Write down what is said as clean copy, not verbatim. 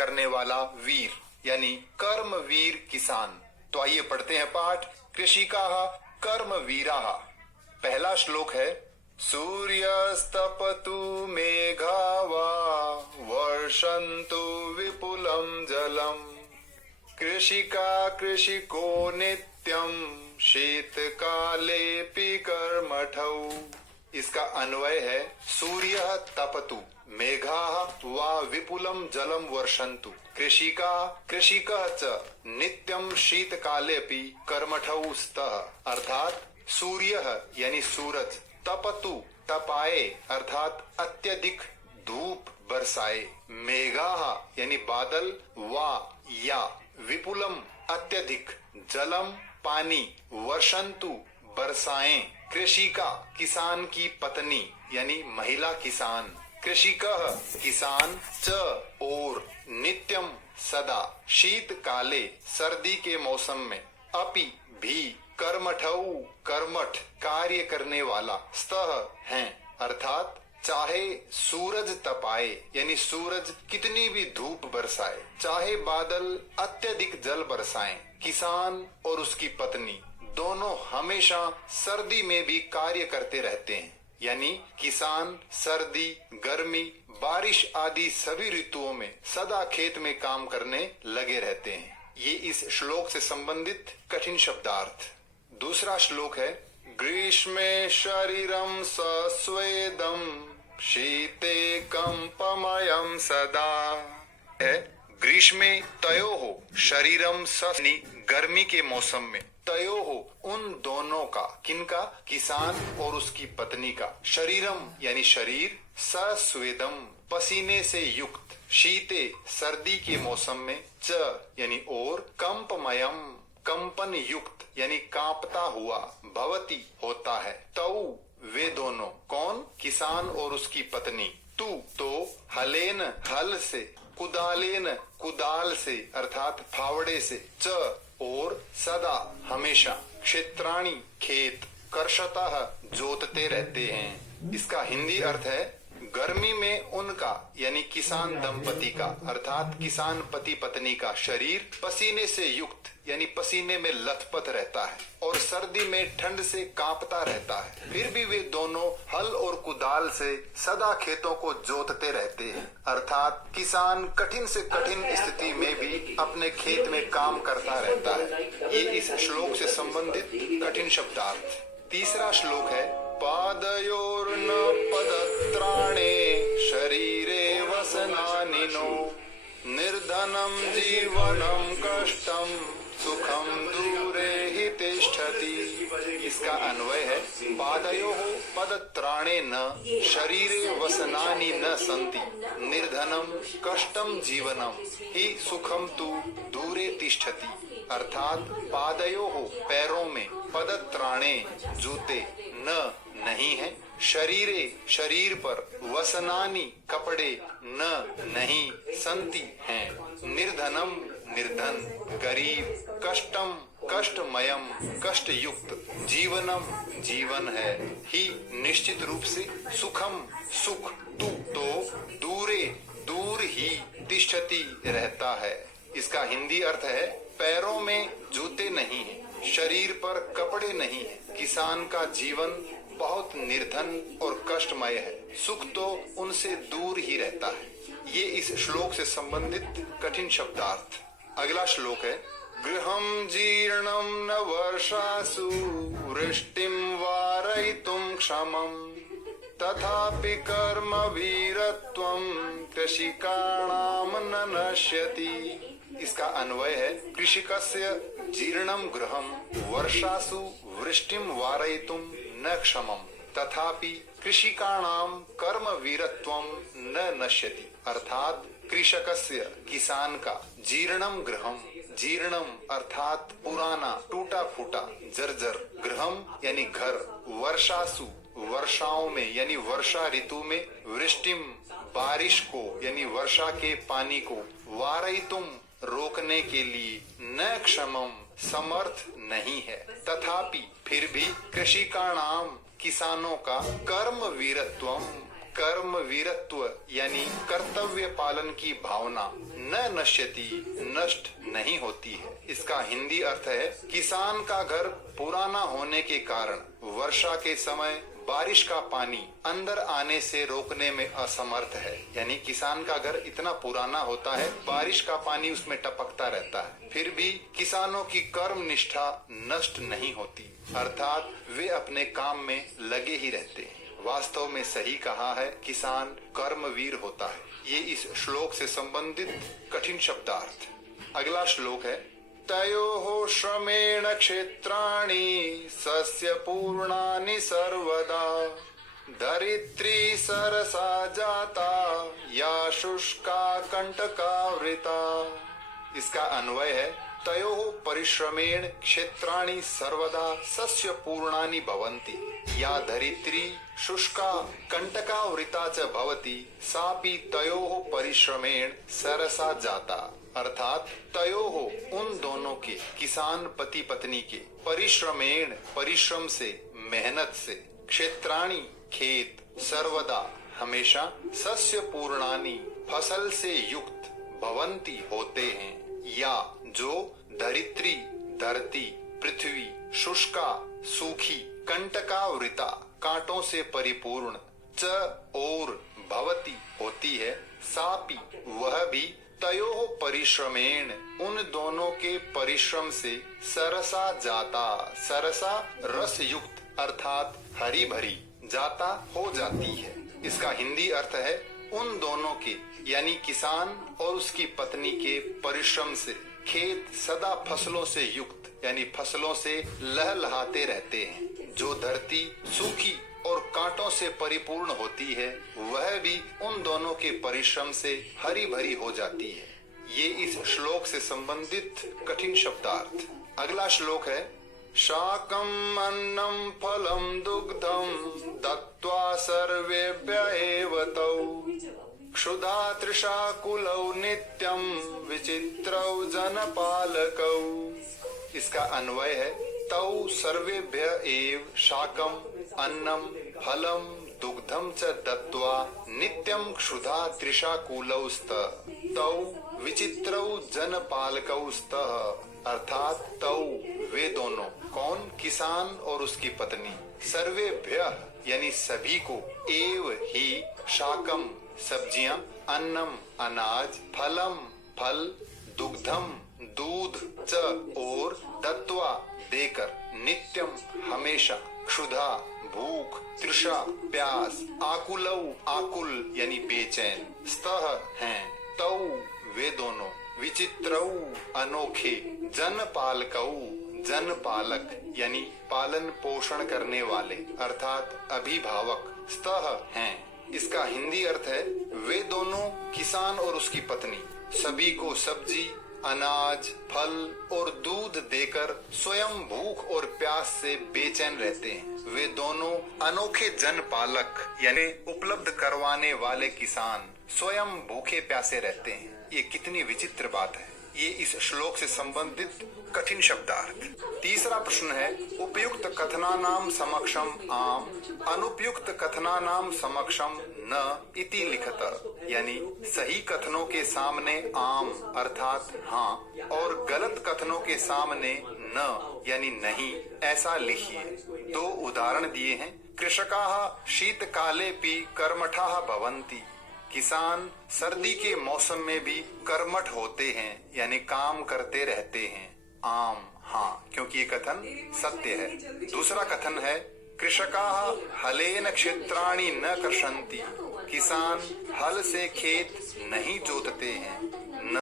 करने वाला वीर यानी कर्मवीर किसान। तो आइए पढ़ते हैं पाठ कृषिकाः कर्मवीराः। पहला श्लोक है सूर्यस्तपतु मेघा वा वर्षन्तु विपुलं जलम् कृषिका कृषिको नित्यं शीतकालेऽपि कर्मठौ। इसका अन्वय है सूर्य तपतु मेघाः वा विपुलम जलम वर्षन्तु कृषिका कृषिकः च नित्यं शीतकालेऽपि कर्मठौ स्तः। अर्थात सूर्य यानी सूरज तपतु तपाए अर्थात अत्यधिक धूप बरसाए, मेघाः यानी बादल वा या विपुलम अत्यधिक जलम पानी वर्षन्तु बरसाएं कृषिका किसान की पत्नी यानी महिला किसान कृषिकः किसान च और नित्यम सदा शीत काले सर्दी के मौसम में अपि भी कर्मठौ कर्मठ कार्य करने वाला स्तः हैं। अर्थात चाहे सूरज तपाए यानी सूरज कितनी भी धूप बरसाए, चाहे बादल अत्यधिक जल बरसाएं, किसान और उसकी पत्नी दोनों हमेशा सर्दी में भी कार्य करते रहते हैं। यानी किसान सर्दी गर्मी बारिश आदि सभी ऋतुओं में सदा खेत में काम करने लगे रहते हैं। ये इस श्लोक से संबंधित कठिन शब्दार्थ। दूसरा श्लोक है ग्रीष्मे शरीरम सस्वेदम शीते कंपमयम सदा है। ग्रीष्मे तयोः शरीरम सनी गर्मी के मौसम में तयोः उन दोनों का किनका किसान और उसकी पत्नी का शरीरम यानी शरीर सस्वेदम पसीने से युक्त शीते सर्दी के मौसम में च यानी और कंपमयम कंपन युक्त यानी कांपता हुआ भवती होता है तौ वे दोनों कौन किसान और उसकी पत्नी तू तो हलेन हल से कुदालेन कुदाल से अर्थात फावड़े से च और सदा हमेशा क्षेत्राणि खेत कर्षतः जोतते रहते हैं। इसका हिंदी अर्थ है गर्मी में उनका यानी किसान दंपति का अर्थात किसान पति पत्नी का शरीर पसीने से युक्त यानी पसीने में लथपथ रहता है और सर्दी में ठंड से कांपता रहता है, फिर भी वे दोनों हल और कुदाल से सदा खेतों को जोतते रहते हैं। अर्थात किसान कठिन से कठिन स्थिति में भी अपने खेत में काम करता रहता है। ये इस श्लोक से संबंधित कठिन शब्दार्थ। तीसरा श्लोक है पादयोर्न पदत्राणे शरीरे वसनानि नो निर्धनम जीवनम कष्टम सुखम दूरे हि तिष्ठति। इसका अन्वय है पादयोः पदत्राणे न शरीरे वसनानि न सन्ति निर्धनम कष्टम जीवनम हि सुखम तु दूरे तिष्ठति। अर्थात पादयोः पैरों में पदत्राणे जूते न नहीं है शरीरे शरीर पर वसनानि कपड़े न नहीं संति हैं निर्धनम निर्धन गरीब कष्टम कष्टमयम कष्ट युक्त जीवनम जीवन है ही निश्चित रूप से सुखम सुख तू तो दूरे दूर ही तिष्ठति रहता है। इसका हिंदी अर्थ है पैरों में जूते नहीं है शरीर पर कपड़े नहीं है किसान का जीवन बहुत निर्धन और कष्टमय है सुख तो उनसे दूर ही रहता है। ये इस श्लोक से संबंधित कठिन शब्दार्थ। अगला श्लोक है गृहं जीर्णं न वर्षासु वृष्टिं वारयितुं क्षमं तथापि कर्म वीरत्वं कृषिकाणां न नश्यति। इसका अन्वय है कृषिकस्य जीर्णं गृहं वर्षासु वृष्टिं वारयितुं न क्षमं तथापि कृषिकाणां कर्म वीरत्वं न नश्यति। अर्थात कृषकस्य किसान का जीर्णम गृहम जीर्णम अर्थात पुराना टूटा फूटा जर्जर गृहम यानी घर वर्षासु वर्षाओं में यानी वर्षा ऋतु में वृष्टिम बारिश को यानी वर्षा के पानी को वारयितुम रोकने के लिए न क्षमम समर्थ नहीं है तथापि फिर भी कृषिकाणाम किसानों का कर्म वीरत्वम कर्म वीरत्व यानी कर्तव्य पालन की भावना न नश्यति नष्ट नहीं होती है। इसका हिंदी अर्थ है किसान का घर पुराना होने के कारण वर्षा के समय बारिश का पानी अंदर आने से रोकने में असमर्थ है। यानी किसान का घर इतना पुराना होता है, बारिश का पानी उसमें टपकता रहता है, फिर भी किसानों की कर्म निष्ठा नष्ट नहीं होती, अर्थात वे अपने काम में लगे ही रहते हैं। वास्तव में सही कहा है, किसान कर्मवीर होता है। ये इस श्लोक से संबंधित कठिन शब्दार्थ। अगला श्लोक है तयोः श्रमेण क्षेत्राणि सस्य पूर्णानि सर्वदा धरित्री सरसा जाता या शुष्का कंटकावृता। इसका अन्वय है तयोः परिश्रमेण क्षेत्राणि सर्वदा सस्य पूर्णानि भवन्ति या धरित्री शुष्का कंटकावृता च भवति सापि तयोः परिश्रमेण सरसा जाता। अर्थात तयोः उन दोनों के, किसान पति पत्नी के, परिश्रमेण परिश्रम से, मेहनत से, क्षेत्राणि खेत, सर्वदा हमेशा, सस्य पूर्णानि फसल से युक्त, भवंती होते हैं, या जो धरित्री धरती पृथ्वी, शुष्का सूखी, कंटकावृता कांटों से परिपूर्ण, च और भवती होती है, सापि वह भी, तयोः परिश्रमेण उन दोनों के परिश्रम से, सरसा जाता, सरसा रस युक्त अर्थात हरी भरी, जाता हो जाती है। इसका हिंदी अर्थ है उन दोनों के यानी किसान और उसकी पत्नी के परिश्रम से खेत सदा फसलों से युक्त यानी फसलों से लहलहाते रहते हैं। जो धरती सूखी और कांटों से परिपूर्ण होती है वह भी उन दोनों के परिश्रम से हरी भरी हो जाती है। ये इस श्लोक से संबंधित कठिन शब्दार्थ। अगला श्लोक है शाकम् अन्नं फलं दुग्धं दत्त्वा सर्वेभ्य एव तौ क्षुधा तृषाकुलौ नित्यं विचित्रौ जनपालकौ। इसका अन्वय है तौ सर्वेभ्य एव शाकम् अन्नं फलं दुग्धं च दत्त्वा नित्यं क्षुधा तृषाकुलौ स्तः तौ विचित्रौ जनपालकौ स्तः। अर्थात तौ वे दोनों, कौन, किसान और उसकी पत्नी, सर्वेभ्य यानी सभी को, एव ही, शाकम सब्जियां, अन्नम अनाज, फलम फल, दुग्धम दूध, च और दत्वा देकर, नित्यम हमेशा, क्षुधा भूख, तृषा प्यास, आकुलौ आकुल यानी बेचैन, स्तः हैं, तौ वे दोनों, विचित्रौ अनोखे, जनपालकौ जनपालक यानी पालन पोषण करने वाले अर्थात अभिभावक, स्तः हैं। इसका हिंदी अर्थ है वे दोनों, किसान और उसकी पत्नी, सभी को सब्जी, अनाज, फल और दूध देकर स्वयं भूख और प्यास से बेचैन रहते हैं। वे दोनों अनोखे जनपालक यानी उपलब्ध करवाने वाले किसान स्वयं भूखे प्यासे रहते हैं। ये कितनी विचित्र बात है। ये इस श्लोक से संबंधित कठिन शब्दार्थ। तीसरा प्रश्न है उपयुक्त कथनानाम समक्षम आम अनुपयुक्त कथनानाम समक्षम न इति लिखत। यानी सही कथनों के सामने आम अर्थात हाँ और गलत कथनों के सामने न यानी नहीं ऐसा लिखिए। दो उदाहरण दिए हैं। कृषकाः शीतकालेपि कर्मठाः भवन्ति। किसान सर्दी के मौसम में भी कर्मठ होते हैं यानी काम करते रहते हैं। आम हाँ, क्योंकि ये कथन सत्य है। दूसरा कथन है कृषकाः हलेन क्षेत्राणि न कर्षन्ति। किसान हल से खेत नहीं जोतते हैं।